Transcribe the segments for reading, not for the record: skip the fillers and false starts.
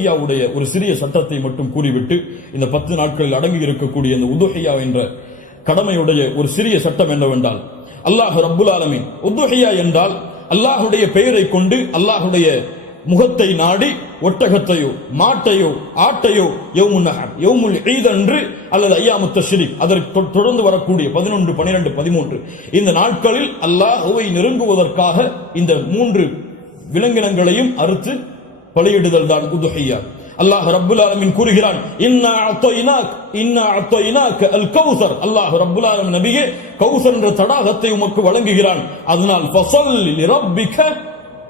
உதுஹியாவுடைய ஒரு சிறிய சட்டத்தை மட்டும் கூறிவிட்டு இந்த 10 நாட்களில் அடங்கி இருக்கக்கூடிய இந்த உதுஹியா என்ற கடமையுடைய ஒரு சிறிய சட்டம் என்னவென்றால், அல்லாஹ் ரப்புல் ஆலமீன் உதுஹியா என்றால் அல்லாஹுடைய பெயரை கொண்டு அல்லாஹுடைய முகத்தை நாடி ஒட்டகத்தையோ மாட்டையோ ஆட்டையோ யௌமுன் நஹர் யௌமுல் ஈத் அன்று அல்லது அய்யாமுத் தஷ்ரீக் அதற்கு தொடர்ந்து வரக்கூடிய 11, 12, 13 இந்த நாட்களில் அல்லாஹ்வை நெருங்குவதற்காக இந்த 3 விலங்கினங்களையும் அறுத்து பலியிடுதல் தான் உதுஹியா. அல்லாஹ் ரப்புல் ஆலமீன் கூறுகிறான், இன்னா அத்தய்னாக அல் கௌசர். அல்லாஹ் ரப்புல் ஆலமீன் நபியே கௌசர் என்ற தடாகத்தை உமக்கு வழங்குகிறான். அதனால் ஃபஸல்லி லிரப்பிக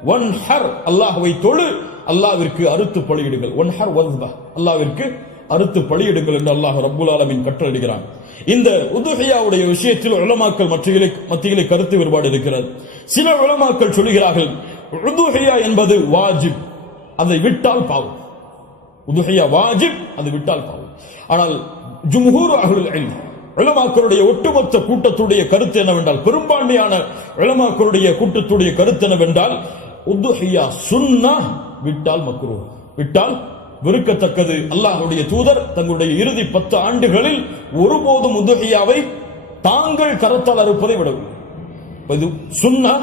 வன்ஹர், அல்லாஹ்வை தொழு, அல்லாஹ்விற்கு அறுத்து பலியிடுங்கள். வன்ஹர் வஸ்பஹ், அல்லாஹ்விற்கு அறுத்து பலியிடுங்கள் என்று அல்லாஹ் ரப்புல் ஆலமீன் கட்டளையிடுகிறான். இந்த உதுஹியாவுடைய விஷயத்தில் உலமாக்கள் மத்தியிலே கருத்து வேறுபாடு இருக்கிறது. சில உலமாக்கள் சொல்கிறார்கள் உதுஹியா என்பது வாஜிப், அதை விட்டால் பாவம். உதுஹியா வாஜிப், அது விட்டால் பாவம். ஆனால் ஜும்ஹூர் அஹ்லுல் இல்ம் உலமாக்களுடைய ஒட்டுமொத்த கூட்டத்துடைய கருத்து என்னவென்றால், பெரும்பான்மையான உலமாக்களுடைய கூட்டத்துடைய கருத்து என்னவென்றால், உதுஹியா சுன்னah, விட்டால் மக்ரூஹ், விட்டால் வெறுக்கத்தக்கது. அல்லாஹ்வுடைய தூதர் தங்களுடைய இறுதி 10 ஆண்டுகளில் ஒருபோதும் உதுஹியாவை தாங்கள் கரத்தால் அறுப்பதை விடவில்லை. இது சுன்னah,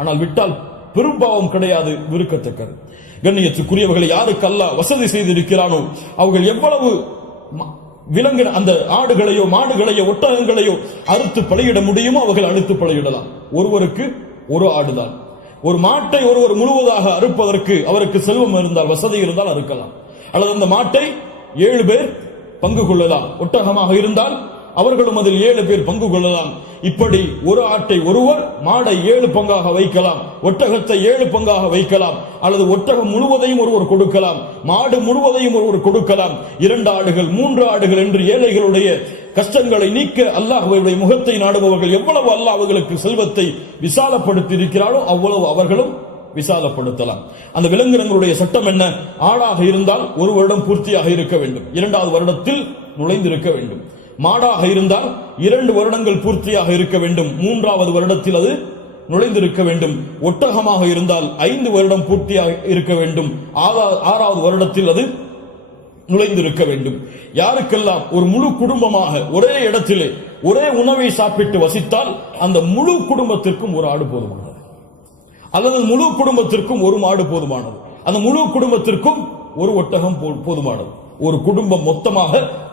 ஆனால் விட்டால் பெரும்பாவம் கிடையாது, வெறுக்கத்தக்கது. கண்ணியத்துக்குரியவர்களை யாருக்கு அல்லாஹ் வசதி செய்திருக்கிறானோ அவர்கள் எவ்வளவு விலங்கு அந்த ஆடுகளையோ மாடுகளையோ ஒட்டகங்களையோ அறுத்து பலியிட முடியுமோ அவர்கள் அறுத்து பலியிடலாம். ஒருவருக்கு ஒரு ஆடுதான். ஒரு மாட்டை ஒருவர் முழுவதாக அறுப்பதற்கு அவருக்கு செல்வம் இருந்தால், வசதி இருந்தால் அறுக்கலாம். அல்லது அந்த மாட்டை 7 பேர் பங்கு கொள்ளலாம். ஒட்டகமாக இருந்தால் அவர்களும் அதில் 7 பேர் பங்கு கொள்ளலாம். இப்படி ஒரு ஆட்டை ஒருவர், மாடை 7 பங்காக வைக்கலாம், ஒட்டகத்தை 7 பங்காக வைக்கலாம். அல்லது ஒட்டகம் முழுவதையும் ஒருவர் கொடுக்கலாம், மாடு முழுவதையும் ஒருவர் கொடுக்கலாம். 2 ஆடுகள் 3 ஆடுகள் என்று ஏழைகளுடைய கஷ்டங்களை நீக்க அல்லாஹ்வுடைய முகத்தை நாடுபவர்கள் எவ்வளவு அல்லாஹ் அவர்களுக்கு செல்வத்தை விசாலப்படுத்தி இருக்கிறாரோ அவ்வளவு அவர்களும் விசாலப்படுத்தலாம். அந்த விலங்கினங்களுடைய சட்டம் என்ன? ஆடாக இருந்தால் 1 வருடம் பூர்த்தியாக இருக்க வேண்டும், 2வது வருடத்தில் நுழைந்திருக்க வேண்டும். மாடாக இருந்தால் 2 வருடங்கள் பூர்த்தியாக இருக்க வேண்டும், 3வது வருடத்தில் அது நுழைந்திருக்க வேண்டும். ஒட்டகமாக இருந்தால் 5 வருடம் பூர்த்தியாக இருக்க வேண்டும், 6வது வருடத்தில் அது நுழைந்திருக்க வேண்டும். யாருக்கெல்லாம் ஒரு முழு குடும்பமாக ஒரே இடத்திலே ஒரே உணவை சாப்பிட்டு வசித்தால் அந்த முழு குடும்பத்திற்கும் ஒரு ஆடு போதுமானது, அல்லது முழு குடும்பத்திற்கும் ஒரு மாடு போதுமானது, அந்த முழு குடும்பத்திற்கும் ஒரு ஒட்டகம் போதுமானது. ஒரு குடும்பம் மொத்தமாக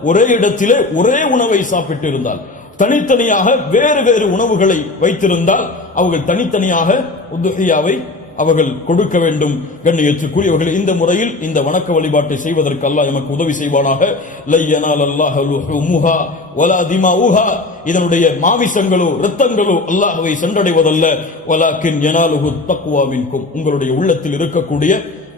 ஒரே இடத்திலே ஒரே உணவை சாப்பிட்டு இருந்தால், தனித்தனியாக வேறு வேறு உணவுகளை வைத்திருந்தால் அவர்கள் தனித்தனியாக உதுஹியாவை அவர்கள் கொடுக்க வேண்டும். கண்ணியத்துக்குரியவர்கள், இந்த முறையில் இந்த வணக்க வழிபாட்டை செய்வதற்கு அல்லாஹ் எமக்கு உதவி செய்வானாக. லை யனாலல்லாஹு லுஹுமுஹா வலா திமாஉஹா, இதனுடைய மாமிசங்களோ இரத்தங்களோ அல்லாஹ்வை சென்றடைவதல்ல. வலாக்கின் யனாலுஹு தக்வா மின்கும், உங்களுடைய உள்ளத்தில் இருக்கக்கூடிய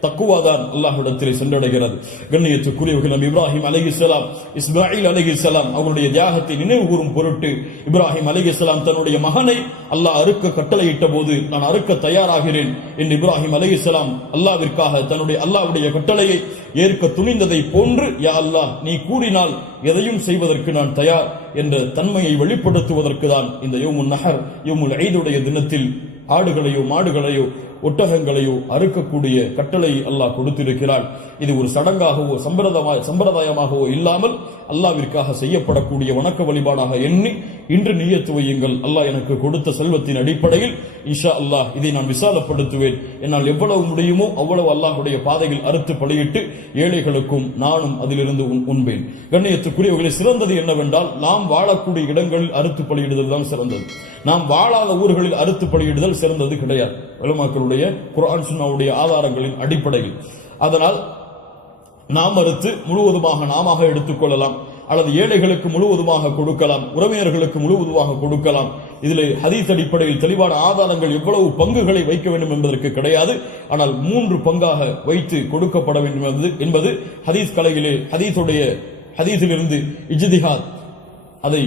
தக்குவாதான் அல்லாஹ்விடத்தில் சென்றடைகிறது. கண்ணியத்துக்குரியவர்கள், நபி இப்ராஹிம் அலைஹிஸ்ஸலாம், இஸ்மாயில் அலைஹிஸ்ஸலாம் அவருடைய தியாகத்தை நினைவு கூறும் பொருட்டு இப்ராஹிம் அலைஹிஸ்ஸலாம் தன்னுடைய மகனை அல்லாஹ் அறுக்க கட்டளையிட்ட போது, நான் அறுக்க தயாராகிறேன் என்று இப்ராஹிம் அலைஹிஸ்ஸலாம் அல்லாஹ்விற்காக தன்னுடைய அல்லாஹ்வுடைய கட்டளையை ஏற்க துணிந்ததை போன்று, யா அல்லாஹ் நீ கூறினால் எதையும் செய்வதற்கு நான் தயார் என்ற தன்மையை வெளிப்படுத்துவதற்கு தான் இந்த யௌமுன் நஹர் யௌமுல் ஈதுடைய தினத்தில் ஆடுகளையோ மாடுகளையோ ஒட்டகங்களையோ அறுக்கக்கூடிய கட்டளை அல்லாஹ் கொடுத்திருக்கிறார். இது ஒரு சடங்காகவோ சம்பிரதாயமாகவோ இல்லாமல் அல்லாஹ்விற்காக செய்யப்படக்கூடிய வணக்க வழிபாடாக எண்ணி இன்று நியத்து வையுங்கள். அல்லாஹ் எனக்கு கொடுத்த செல்வத்தின் அடிப்படையில் இன்ஷா அல்லாஹ் இதை நான் விசாலப்படுத்துவேன். என்னால் எவ்வளவு முடியுமோ அவ்வளவு அல்லாஹ்வுடைய பாதையில் அறுத்து பலியிட்டு ஏழைகளுக்கும் நானும் அதிலிருந்து உண்பேன். கண்ணியத்துக்குரியவர்களை, சிறந்தது என்னவென்றால் நாம் வாழக்கூடிய இடங்களில் அறுத்து பலியிடுதல் தான் சிறந்தது. நாம் வாழாத ஊர்களில் அறுத்து பலியிடுதல் சிறந்தது கிடையாது, உலமாக்களுடைய குர்ஆன் சுன்னாவுடைய ஆதாரங்களின் அடிப்படையில். அதனால் நாம் அறுத்து முழுவதுமாக நாம எடுத்துக்கொள்ளலாம், அல்லது ஏழைகளுக்கு முழுவதுமாக கொடுக்கலாம், உறவினர்களுக்கு முழுவதுமாக கொடுக்கலாம். இதில் ஹதீஸ் அடிப்படையில் தெளிவான ஆதாரங்கள் எவ்வளவு பங்குகளை வைக்க வேண்டும் என்பதற்கு கிடையாது. ஆனால் 3 பங்காக வைத்து கொடுக்கப்பட வேண்டும் என்பது ஹதீஸ் கலையிலே ஹதீஸிலிருந்து இஜ்திஹாத் அதை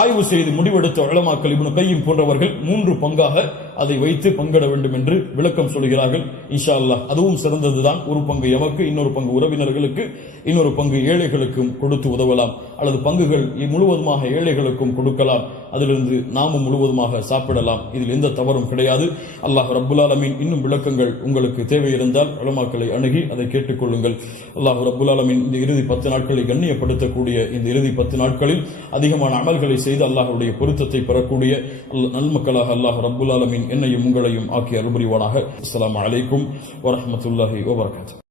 ஆய்வு செய்து முடிவெடுத்த உலமாக்கள் இப்னு கய்யிம் போன்றவர்கள் 3 பங்காக அதை வைத்து பங்கிட வேண்டும் என்று விளக்கம் சொல்கிறார்கள். இன்ஷா அல்லாஹ் அதுவும் சிறந்ததுதான். ஒரு பங்கு எமக்கு, இன்னொரு பங்கு உறவினர்களுக்கு, இன்னொரு பங்கு ஏழைகளுக்கும் கொடுத்து உதவலாம். அல்லது பங்குகள் முழுவதுமாக ஏழைகளுக்கும் கொடுக்கலாம். அதிலிருந்து நாமும் முழுவதுமாக சாப்பிடலாம். இதில் எந்த தவறும் கிடையாது. அல்லாஹ் ரப்புல் ஆலமீன் இன்னும் விளக்கங்கள் உங்களுக்கு தேவை இருந்தால் உலமாக்களை அணுகி அதை கேட்டுக்கொள்ளுங்கள். அல்லாஹ் ரப்புல் ஆலமீன் இந்த இறுதி 10 நாட்களை கண்ணியப்படுத்தக்கூடிய இந்த இறுதி 10 நாட்களில் அதிகமான அமல்களை செய்து அல்லாஹ்வுடைய பொருத்தத்தை பெறக்கூடிய நல்மக்களாக அல்லாஹ் ரப்புல் ஆலமீன் என்னையும் உங்களையும் ஆக்கி அருள் புரிவானாக. அஸ்ஸலாமு அலைக்கும் வரஹ்மத்துல்லாஹி வபரகாத்துஹு.